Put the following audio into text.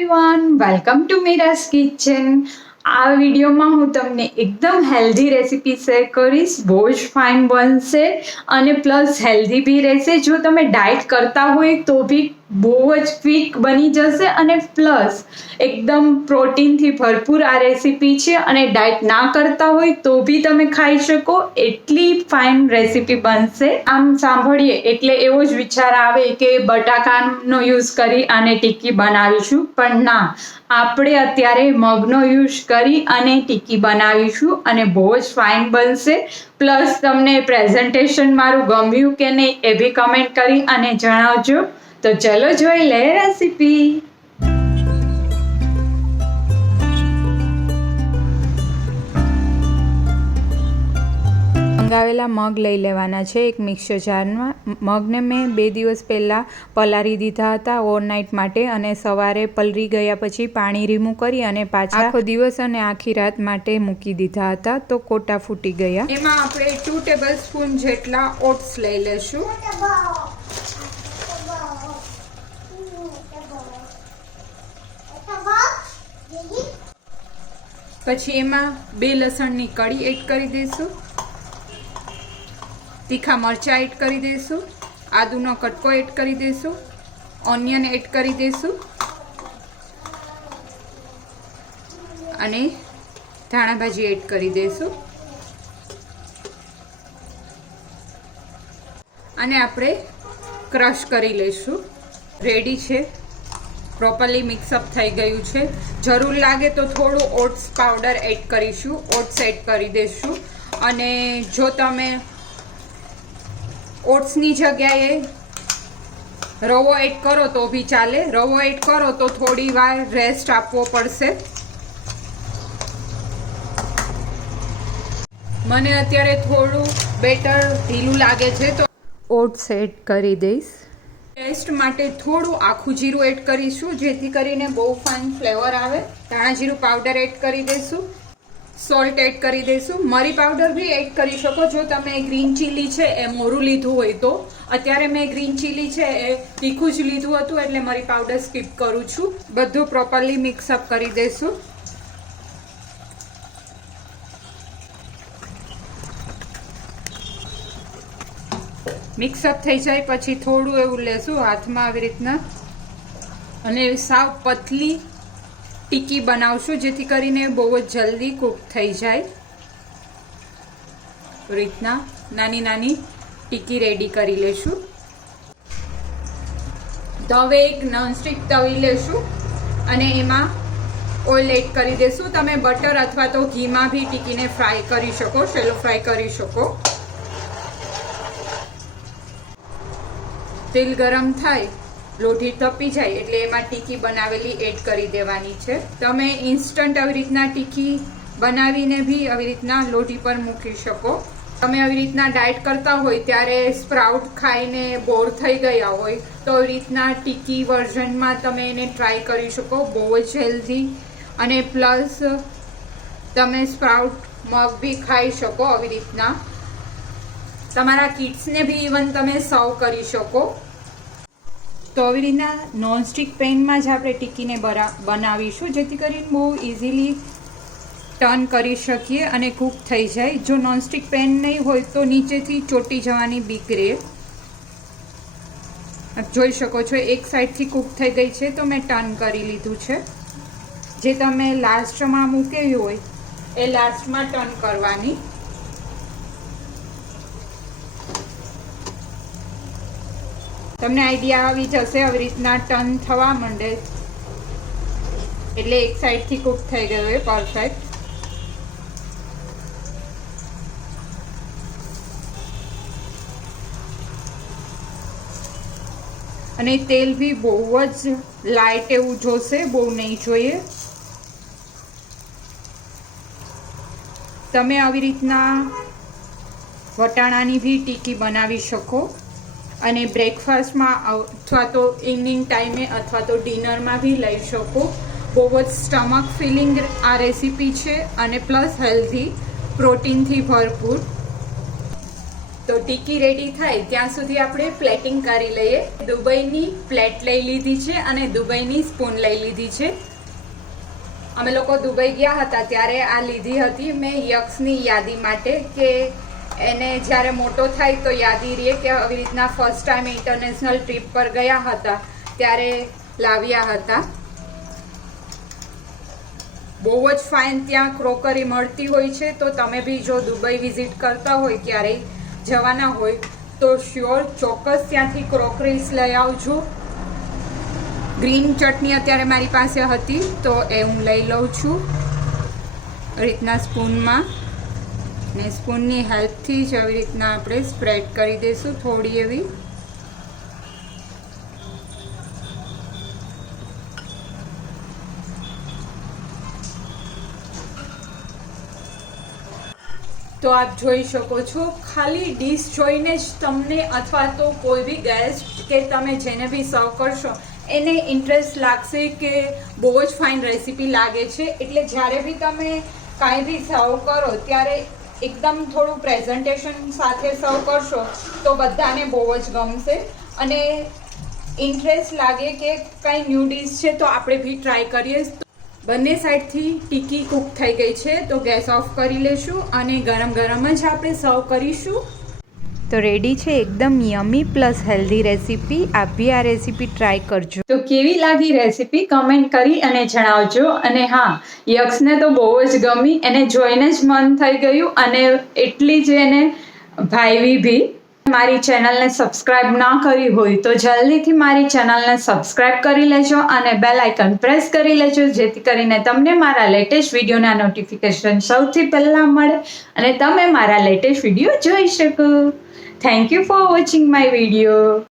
Everyone, welcome to Mira's kitchen. આ વિડીયોમાં હું તમને એકદમ હેલ્ધી રેસીપી શેર કરીશ. બહુ જ ફાઇન બનશે અને પ્લસ હેલ્ધી બી રહેશે. જો તમે ડાયટ કરતા હોય તો બી બહુ જ ક્વિક બની જશે અને પ્લસ એકદમ પ્રોટીનથી ભરપૂર આ રેસીપી છે. અને ડાયટ ના કરતા હોય તો બી તમે ખાઈ શકો એટલી ફાઇન રેસીપી બનશે. આમ સાંભળીએ એટલે એવો જ વિચાર આવે કે બટાકાનો યુઝ કરી અને ટિક્કી બનાવીશું, પણ ના, આપણે અત્યારે મગનો યુઝ કરી અને ટિક્કી બનાવીશું અને બહુ જ ફાઇન બનશે. પ્લસ તમને પ્રેઝન્ટેશન મારું ગમ્યું કે નહીં એ બી કમેન્ટ કરી અને જણાવજો. તો ચલો જોઈ લે રેસીપી. મંગાવેલા મગ લઈ લેવાના છે એક મિક્સર જારમાં. મગને મેં 2 દિવસ પહેલાં પલાળી દીધા હતા ઓવરનાઇટ માટે, અને સવારે પલળી ગયા પછી પાણી રીમૂવ કરી અને પાછા આખો દિવસ અને આખી રાત માટે મૂકી દીધા હતા, તો કોટા ફૂટી ગયા. એમાં આપણે 2 ટેબલસ્પૂન જેટલા ઓટ્સ લઈ લેશું. પછી એમાં 2 લસણની કળી એડ કરી દઈશું, તીખા મરચાં એડ કરી દઈશું, આદુનો કટકો એડ કરી દઈશું, ઓનિયન એડ કરી દઈશું અને ધાણા ભાજી એડ કરી દઈશું. અને આપણે ક્રશ કરી લઈશું. રેડી છે, પ્રોપરલી મિક્સઅપ થઈ ગયું છે. જરૂર લાગે તો થોડું ઓટ્સ પાવડર એડ કરીશું, ઓટ્સ એડ કરી દઈશું. અને જો તમે ઓટ્સની જગ્યાએ રવો એડ કરો તો બી ચાલે. રવો એડ કરો તો થોડી વાર રેસ્ટ આપવો પડશે. મને અત્યારે થોડું બેટર ઢીલું લાગે છે તો ઓટ્સ એડ કરી દઈશ. ટેસ્ટ માટે થોડું આખું જીરું એડ કરીશું, જેથી કરીને બહુ ફાઇન ફ્લેવર આવે. ધાણા જીરું પાવડર એડ કરી દઈશું, સોલ્ટ એડ કરી દઈશું. મરી પાવડર બી એડ કરી શકો જો તમે ગ્રીન ચીલી છે એ મોરું લીધું હોય તો. અત્યારે મેં ગ્રીન ચીલી છે એ તીખું જ લીધું હતું એટલે મરી પાવડર સ્કીપ કરું છું. બધું પ્રોપરલી મિક્સઅપ કરી દઈશું. મિક્સઅપ થઈ જાય પછી થોડું એવું લેશું હાથમાં આવી રીતના, અને સાવ પતલી ટિક્કી બનાવશું જેથી કરીને બહુ જ જલ્દી કૂક થઈ જાય. રીતના નાની નાની ટિક્કી રેડી કરી લેશું. તો હવે એક નોનસ્ટિક તવી લેશું અને એમાં ઓઇલ એડ કરી દેશું. તમે બટર અથવા તો ઘીમાં બી ટિક્કીને ફ્રાય કરી શકો, શેલો ફ્રાય કરી શકો. તેલ ગરમ થાય, લોઢી તપી જાય એટલે એમાં ટિક્કી બનાવેલી એડ કરી દેવાની છે. તમે ઇન્સ્ટન્ટ આવી રીતના ટિક્કી બનાવીને બી આવી રીતના લોઢી પર મૂકી શકો. તમે આવી રીતના ડાયટ કરતા હોય ત્યારે સ્પ્રાઉટ ખાઈને બોર થઈ ગયા હોય તો આવી રીતના ટિક્કી વર્ઝનમાં તમે એને ટ્રાય કરી શકો. બહુ જ હેલ્ધી, અને પ્લસ તમે સ્પ્રાઉટ મગ બી ખાઈ શકો. આવી રીતના તમારા કિડ્સને બી ઇવન તમે સર્વ કરી શકો. તો આવી રીતના નોનસ્ટિક પેનમાં જ આપણે ટિક્કીને બનાવીશું, જેથી કરીને બહુ ઇઝીલી ટર્ન કરી શકીએ અને કૂક થઈ જાય. જો નોનસ્ટિક પેન નહીં હોય તો નીચેથી ચોટી જવાની બીક રહે. જોઈ શકો છો એક સાઈડથી કૂક થઈ ગઈ છે તો મેં ટર્ન કરી લીધું છે. જે તમે લાસ્ટમાં મૂકેલી હોય એ લાસ્ટમાં ટર્ન કરવાની. તમને આઈડિયા આવી જશે આવી રીતના ટર્ન થવા માંડે એટલે એક સાઈડથી કૂક થઈ ગયો હોય પરફેક્ટ. અને તેલ બી બહુ જ લાઇટ એવું જોશે, બહુ નહીં જોઈએ. તમે આવી રીતના વટાણાની બી ટિક્કી બનાવી શકો અને બ્રેકફાસ્ટમાં અથવા તો ઇવનિંગ ટાઈમે અથવા તો ડિનરમાં બી લઈ શકો. બહુ જ સ્ટમક ફિલિંગ આ રેસીપી છે અને પ્લસ હેલ્ધી, પ્રોટીનથી ભરપૂર. તો ટીકી રેડી થાય ત્યાં સુધી આપણે પ્લેટિંગ કરી લઈએ. દુબઈની પ્લેટ લઈ લીધી છે અને દુબઈની સ્પૂન લઈ લીધી છે. અમે લોકો દુબઈ ગયા હતા ત્યારે આ લીધી હતી મેં યક્ષની યાદી માટે, કે એને જ્યારે મોટો થાય તો યાદી રહે કે આવી રીતના ફર્સ્ટ ટાઈમ ઇન્ટરનેશનલ ટ્રીપ પર ગયા હતા ત્યારે લાવ્યા હતા. બહુ જ ફાઇન ત્યાં ક્રોકરી મળતી હોય છે. તો તમે બી જો દુબઈ વિઝિટ કરતા હોય ક્યારેય જવાના હોય તો શ્યોર ચોક્કસ ત્યાંથી ક્રોકરીઝ લઈ આવજો. ગ્રીન ચટણી અત્યારે મારી પાસે હતી તો એ હું લઈ લઉં છું રીતના સ્પૂનમાં, ને સ્પૂનની હેલ્પથી જ આવી રીતના આપણે સ્પ્રેડ કરી દઈશું થોડી એવી. તો આપ જોઈ શકો છો, ખાલી ડીશ જોઈને જ તમને અથવા તો કોઈ બી ગેસ્ટ કે તમે જેને બી સર્વ કરશો એને ઇન્ટરેસ્ટ લાગશે કે બહુ જ ફાઇન રેસીપી લાગે છે. એટલે જ્યારે બી તમે કાંઈ બી સર્વ કરો ત્યારે એકદમ થોડું પ્રેઝન્ટેશન સાથે સર્વ કરશો તો બધાને બહુ જ ગમશે અને ઇન્ટરેસ્ટ લાગે કે કંઈ ન્યૂ ડીશ છે તો આપણે બી ટ્રાય કરીએ. બંને સાઈડથી ટીકી કૂક થઈ ગઈ છે તો ગેસ ઓફ કરી લેશું અને ગરમ ગરમ જ આપણે સર્વ કરીશું. તો રેડી છે એકદમ યમી પ્લસ હેલ્ધી રેસીપી. આપ બી આ રેસીપી ટ્રાય કરજો. તો કેવી લાગી રેસીપી કમેન્ટ કરી અને જણાવજો. અને હા, યક્ષને તો બહુ જ ગમી, એને જોઈને જ મન થઈ ગયું અને એટલી જ એને ભાવી બી. મારી ચેનલને સબસ્ક્રાઇબ ના કરી હોય તો જલ્દીથી મારી ચેનલને સબસ્ક્રાઇબ કરી લેજો અને બેલ આઇકન પ્રેસ કરી લેજો, જેથી કરીને તમને મારા લેટેસ્ટ વિડીયોના નોટિફિકેશન સૌથી પહેલાં મળે અને તમે મારા લેટેસ્ટ વિડીયો જોઈ શકો. Thank you for watching my video.